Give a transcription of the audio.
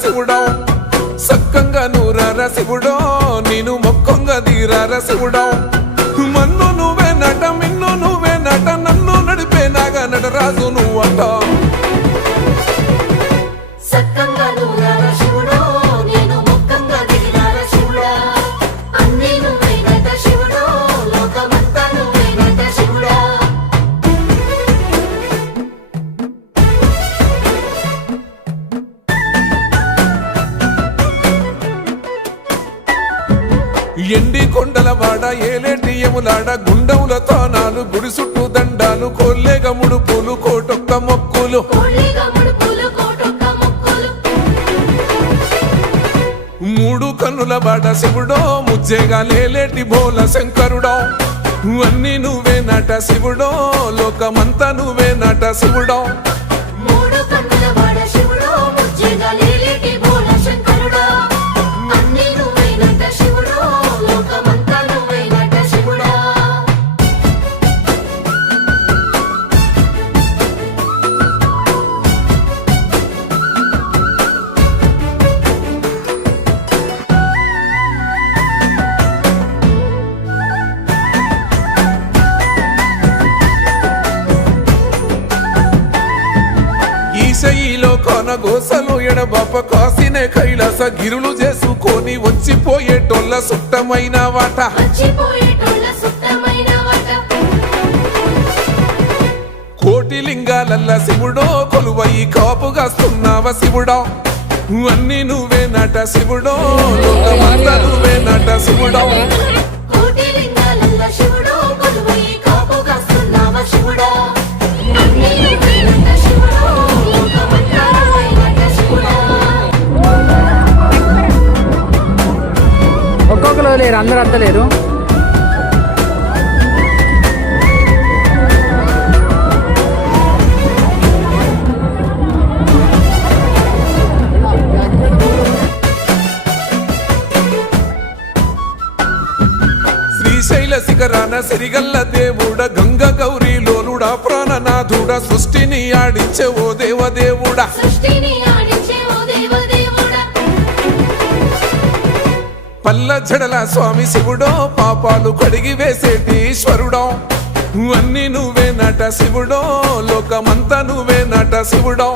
శివుడో సక్కంగా నూరార శివుడో నేను మొక్కంగా తీరార శివుడో మన్ను నువ్వే నట మిన్ను నువ్వే నట నన్ను నడిపే నాగా నటరాజు నువ్వంట ఎండి కొండలవాడ ఏలేటి యములాడ గుండముల తానాలు గుడి చుట్టూ దండాలు కొల్లేగ ముడుపులు కోటొక్క మొక్కులు మూడు కన్నుల బాట శివుడో ముజ్జేగా లేలేటి బోల శంకరుడో అన్నీ నువ్వే నట శివుడో లోకమంతా నువ్వే నట శివుడో ఈశయిలో కొనగోసలు ఎడబాప కాసినే కైలాస గిరులు చేసుకొని వచ్చిపోయేటోళ్ళ సుట్టమైన వాట కోటి లింగాలల్ల శివుడో కొలువయి కాపుగాస్తున్నావ శివుడో అన్నీ నువ్వే నట శివుడో లోకమంతా నువ్వే నట శివుడో ఒక్కొక్కరు లేరు, అందరూ అత్తలేరు. శ్రీశైల శిఖరాన సిరిగల్ల దేవుడ గంగ గౌరీ లోలుడా ప్రాణనాథుడ సృష్టిని ఆడించే ఓ దేవదేవుడా పల్ల జడల స్వామి శివుడో పాపాలు కడిగి వేసేటి ఈశ్వరుడో అన్నీ నువ్వే నట శివుడో లోకమంతా నువ్వే నట శివుడో